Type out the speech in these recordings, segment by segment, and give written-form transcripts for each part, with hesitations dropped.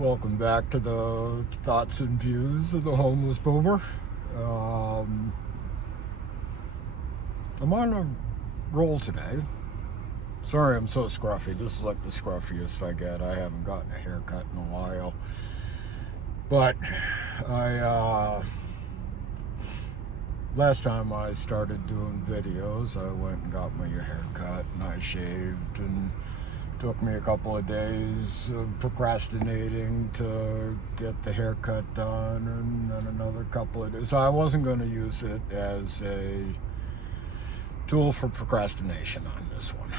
Welcome back to the thoughts and views of the homeless boomer. I'm on a roll today. Sorry I'm so scruffy. This is like the scruffiest I get. I haven't gotten a haircut in a while. But last time I started doing videos, I went and got my haircut and I shaved, and took me a couple of days of procrastinating to get the haircut done, and then another couple of days. So I wasn't going to use it as a tool for procrastination on this one.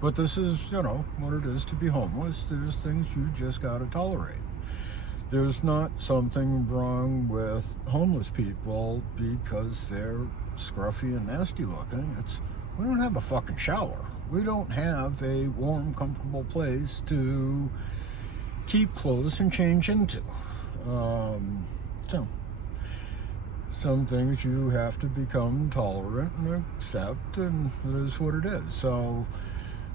But this is, what it is to be homeless. There's things you just got to tolerate. There's not something wrong with homeless people because they're scruffy and nasty looking. We don't have a fucking shower. We don't have a warm, comfortable place to keep clothes and change into. So, some things you have to become tolerant and accept, and it is what it is. So,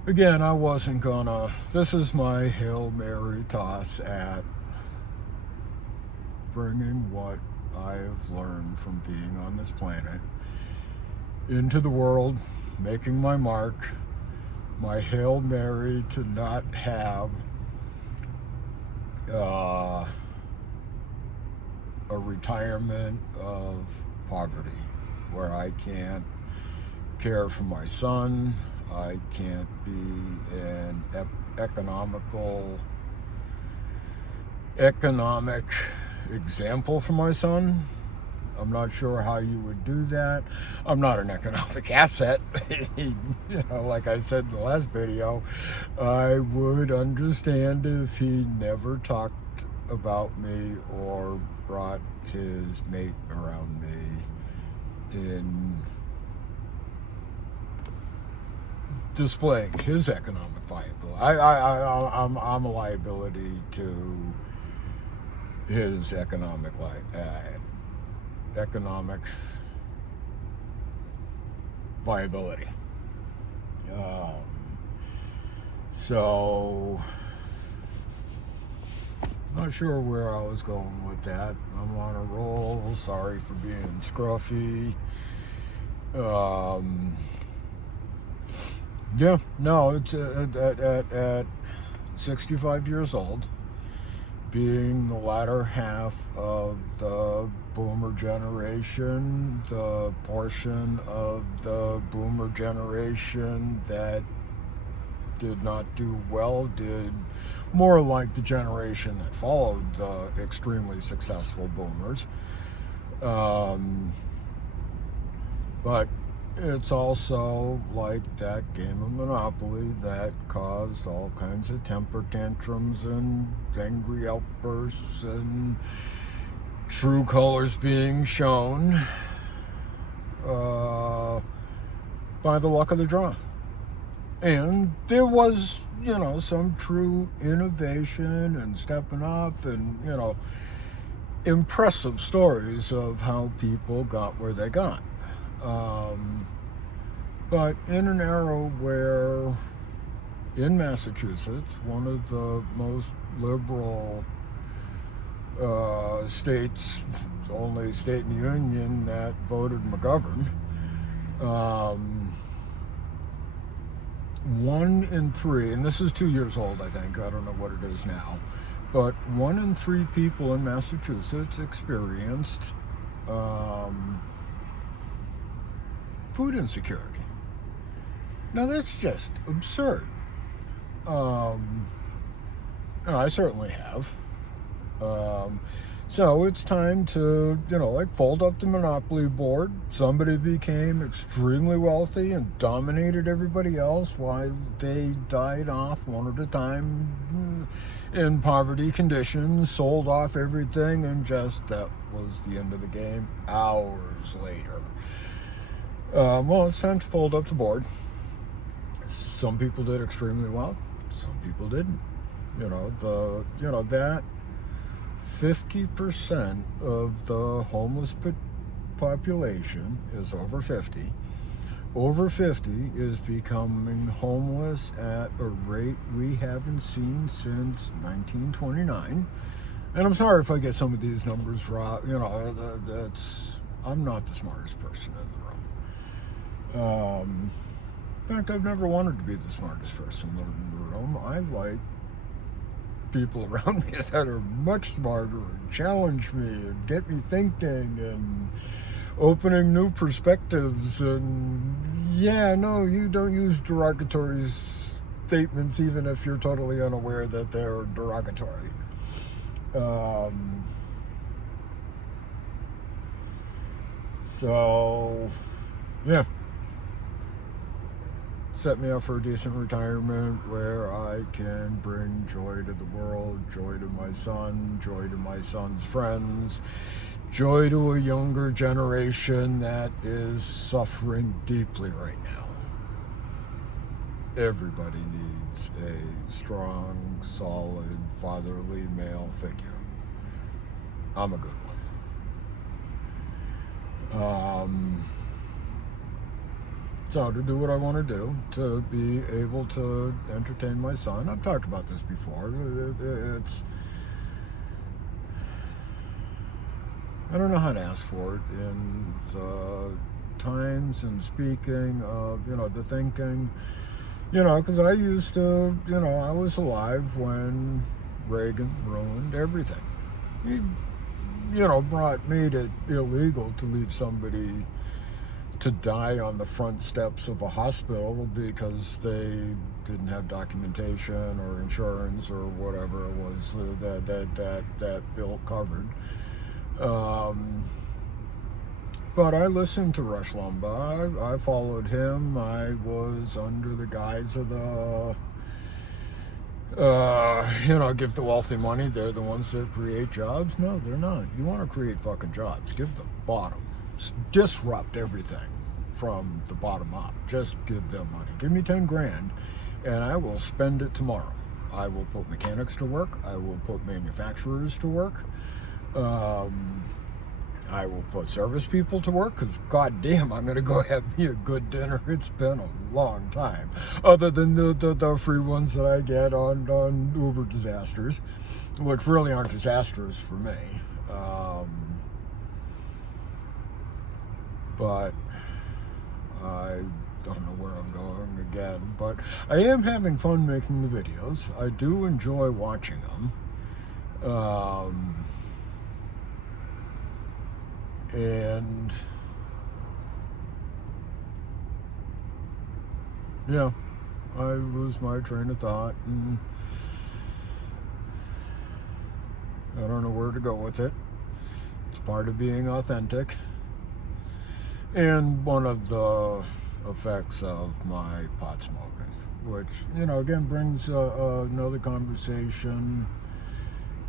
again, I wasn't gonna. This is my Hail Mary toss at bringing what I've learned from being on this planet into the world, making my mark, my Hail Mary to not have a retirement of poverty where I can't care for my son, I can't be an economic example for my son. I'm not sure how you would do that. I'm not an economic asset. Like I said in the last video, I would understand if he never talked about me or brought his mate around me in displaying his economic viability. I'm a liability to his economic viability. So, not sure where I was going with that. I'm on a roll. Sorry for being scruffy. It's at 65 years old, being the latter half of the boomer generation, the portion of the boomer generation that did not do well, did more like the generation that followed the extremely successful boomers. But it's also like that game of Monopoly that caused all kinds of temper tantrums and angry outbursts and true colors being shown by the luck of the draw. And there was, some true innovation and stepping up and, impressive stories of how people got where they got. But in an era where, in Massachusetts, one of the most liberal states, only state in the Union that voted McGovern, 1 in 3, and this is 2 years old, I think, I don't know what it is now, but 1 in 3 people in Massachusetts experienced food insecurity. Now that's just absurd. I certainly have. So it's time to, fold up the Monopoly board. Somebody became extremely wealthy and dominated everybody else while they died off one at a time in poverty conditions, sold off everything, and that was the end of the game hours later. Well, it's time to fold up the board. Some people did extremely well. Some people didn't. That 50% of the homeless population is over 50. over 50 is becoming homeless at a rate we haven't seen since 1929. And I'm sorry if I get some of these numbers wrong. I'm not the smartest person in the room. In fact, I've never wanted to be the smartest person in the room. I like people around me that are much smarter and challenge me and get me thinking and opening new perspectives. And yeah, no, you don't use derogatory statements even if you're totally unaware that they're derogatory. So yeah, set me up for a decent retirement where I can bring joy to the world, joy to my son, joy to my son's friends, joy to a younger generation that is suffering deeply right now. Everybody needs a strong, solid, fatherly male figure. I'm a good one. So to do what I want to do, to be able to entertain my son, I've talked about this before, I don't know how to ask for it in the times and speaking of, the thinking, because I used to, I was alive when Reagan ruined everything. He, brought made it illegal to leave somebody to die on the front steps of a hospital because they didn't have documentation or insurance or whatever it was that bill covered. But I listened to Rush Limbaugh. I followed him. I was under the guise of the give the wealthy money. They're the ones that create jobs. No, they're not. You want to create fucking jobs. Give the bottom. Disrupt everything from the bottom up. Just give them money. Give me 10 grand and I will spend it tomorrow. I will put mechanics to work. I will put manufacturers to work. I will put service people to work because, goddamn, I'm going to go have me a good dinner. It's been a long time. Other than the free ones that I get on Uber disasters, which really aren't disasters for me. But I don't know where I'm going again. But I am having fun making the videos. I do enjoy watching them. And yeah, I lose my train of thought and I don't know where to go with it. It's part of being authentic and one of the effects of my pot smoking, which, again brings another conversation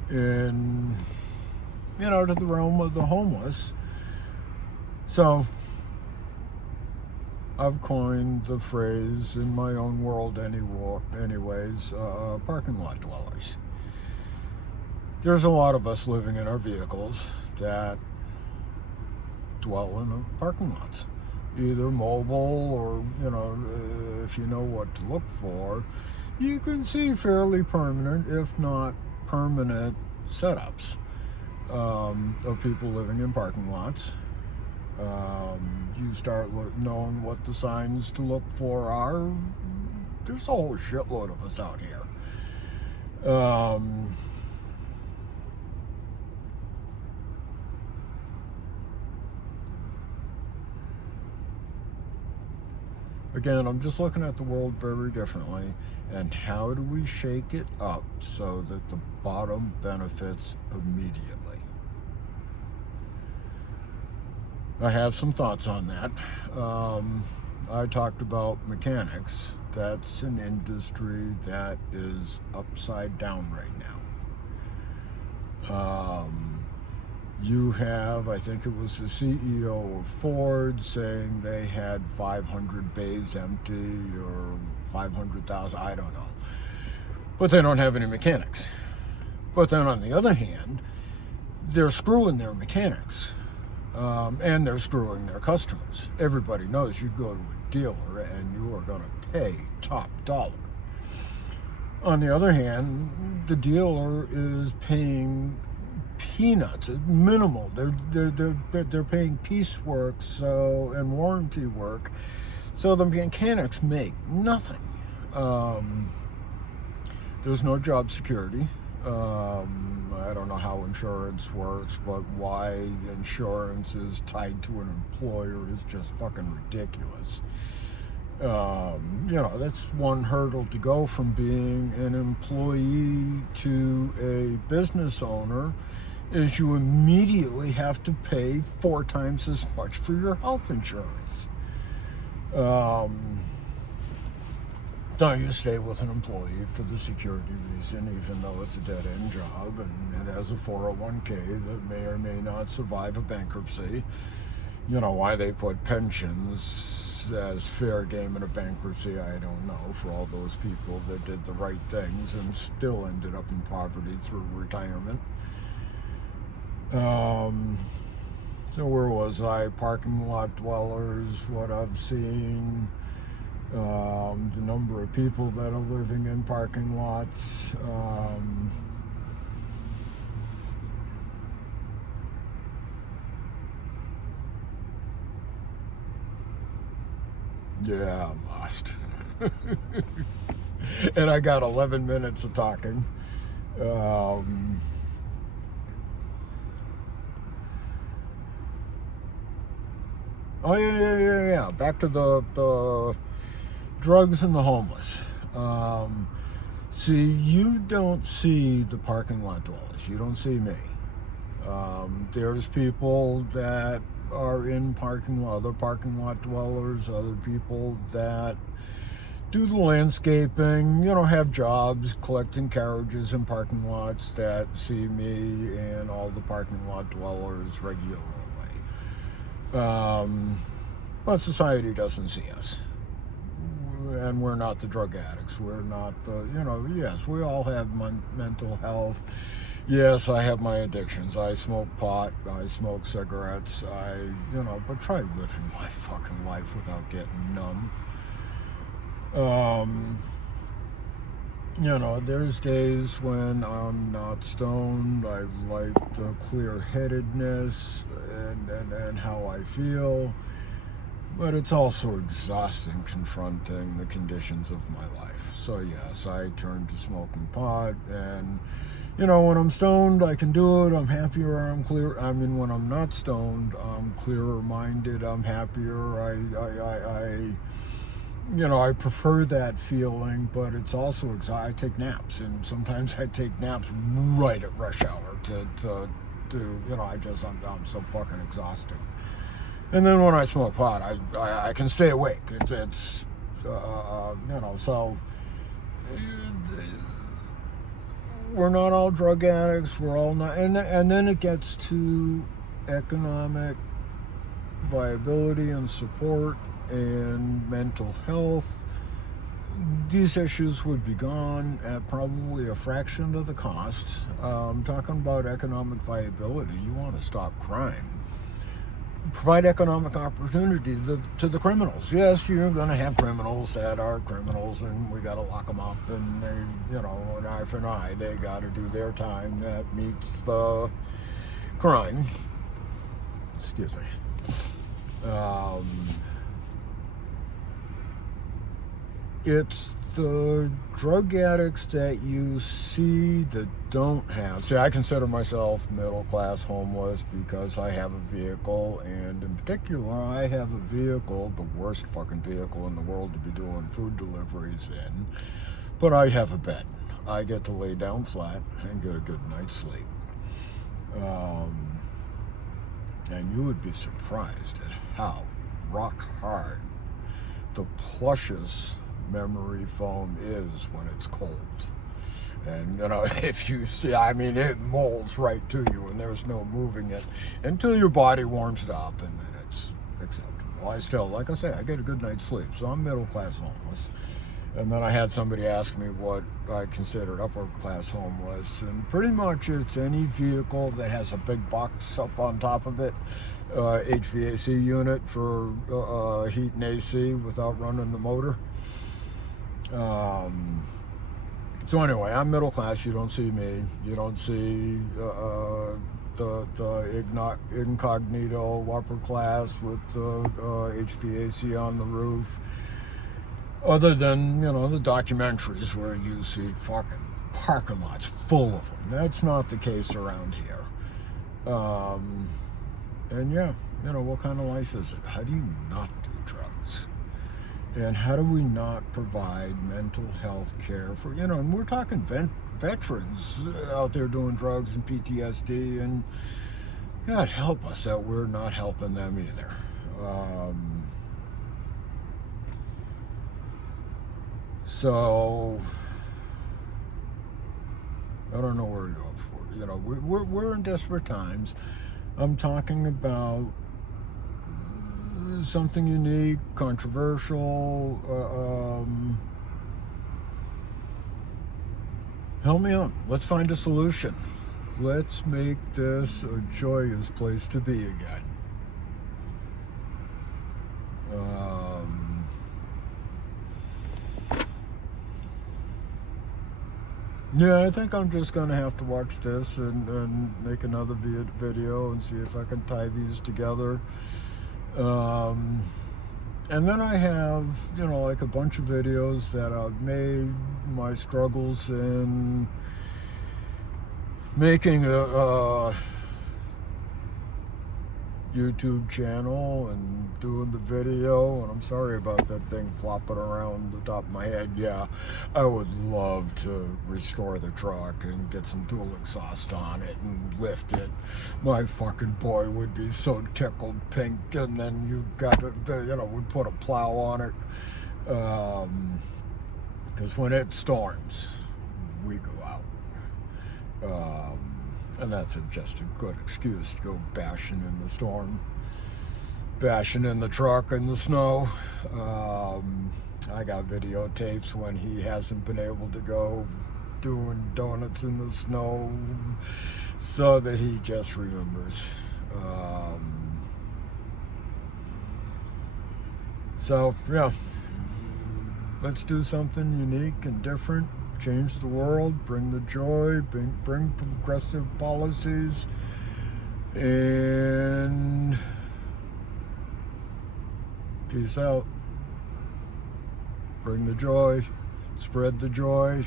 in, to the realm of the homeless. So, I've coined the phrase in my own world anyways, parking lot dwellers. There's a lot of us living in our vehicles that dwell in parking lots, either mobile or, if you know what to look for, you can see fairly permanent, if not permanent, setups of people living in parking lots. You start knowing what the signs to look for are. There's a whole shitload of us out here. Again, I'm just looking at the world very differently, and how do we shake it up so that the bottom benefits immediately? I have some thoughts on that. I talked about mechanics. That's an industry that is upside down right now. You have, I think it was the CEO of Ford saying they had 500 bays empty or 500,000, I don't know. But they don't have any mechanics. But then on the other hand, they're screwing their mechanics. And they're screwing their customers. Everybody knows you go to a dealer and you are going to pay top dollar. On the other hand, the dealer is paying peanuts, minimal. They're paying piecework and warranty work, so the mechanics make nothing. There's no job security. I don't know how insurance works, but why insurance is tied to an employer is just fucking ridiculous. That's one hurdle to go from being an employee to a business owner, is you immediately have to pay 4 times as much for your health insurance. Now you stay with an employee for the security reason, even though it's a dead-end job and it has a 401k that may or may not survive a bankruptcy. You know, why they put pensions as fair game in a bankruptcy, I don't know, for all those people that did the right things and still ended up in poverty through retirement. So where was I? Parking lot dwellers, what I've seen. The number of people that are living in parking lots. Yeah, I'm lost. And I got 11 minutes of talking. Oh, yeah. Back to the drugs and the homeless. See, you don't see the parking lot dwellers. You don't see me. There's people that are in other parking lot dwellers, other people that do the landscaping, have jobs collecting carriages in parking lots that see me and all the parking lot dwellers regularly. But society doesn't see us. And we're not the drug addicts. We're not yes, we all have mental health. Yes, I have my addictions. I smoke pot, I smoke cigarettes, but try living my fucking life without getting numb. There's days when I'm not stoned. I like the clear-headedness and how I feel. But it's also exhausting confronting the conditions of my life. So yes, I turn to smoking pot, and when I'm stoned, I can do it. I'm happier. I'm clear. When I'm not stoned, I'm clearer-minded. I'm happier. I prefer that feeling, but it's also exhausting. I take naps, and sometimes I take naps right at rush hour I'm so fucking exhausted. And then when I smoke pot, I can stay awake. So we're not all drug addicts. We're all not, and then it gets to economic viability and support and mental health. These issues would be gone at probably a fraction of the cost. Talking about economic viability, you want to stop crime. Provide economic opportunity to the criminals. Yes, you're going to have criminals that are criminals, and we got to lock them up, and they, an eye for an eye. They got to do their time that meets the crime. Excuse me. It's the drug addicts that you see that don't have. See, I consider myself middle class homeless because I have a vehicle, and in particular, I have a vehicle, the worst fucking vehicle in the world to be doing food deliveries in, but I have a bed. I get to lay down flat and get a good night's sleep. And you would be surprised at how rock hard the plushes memory foam is when it's cold. And if you see, it molds right to you, and there's no moving it until your body warms it up, and then it's acceptable. I still, like I say, I get a good night's sleep, so I'm middle class homeless. And then I had somebody ask me what I considered upper class homeless, and pretty much it's any vehicle that has a big box up on top of it HVAC unit for heat and AC without running the motor. So anyway, I'm middle class. You don't see me. You don't see the incognito upper class with HVAC on the roof. Other than, the documentaries where you see fucking parking lots full of them. That's not the case around here. And yeah, what kind of life is it? How do you not do drugs? And how do we not provide mental health care for, and we're talking veterans out there doing drugs and PTSD, and God help us that we're not helping them either. So I don't know where to go for. We're in desperate times. I'm talking about something unique, controversial. Help me out. Let's find a solution. Let's make this a joyous place to be again. Yeah, I think I'm just going to have to watch this and make another video and see if I can tie these together. And then I have, like a bunch of videos that I've made, my struggles in making a YouTube channel and doing the video, and I'm sorry about that thing flopping around the top of my head. Yeah, I would love to restore the truck and get some dual exhaust on it and lift it. My fucking boy would be so tickled pink, and then you got to, would put a plow on it, because when it storms, we go out. And that's just a good excuse to go bashing in the storm, bashing in the truck in the snow. I got videotapes when he hasn't been able to go doing donuts in the snow so that he just remembers. So, yeah, let's do something unique and different. Change the world, bring the joy, bring progressive policies, and peace out. Bring the joy, spread the joy.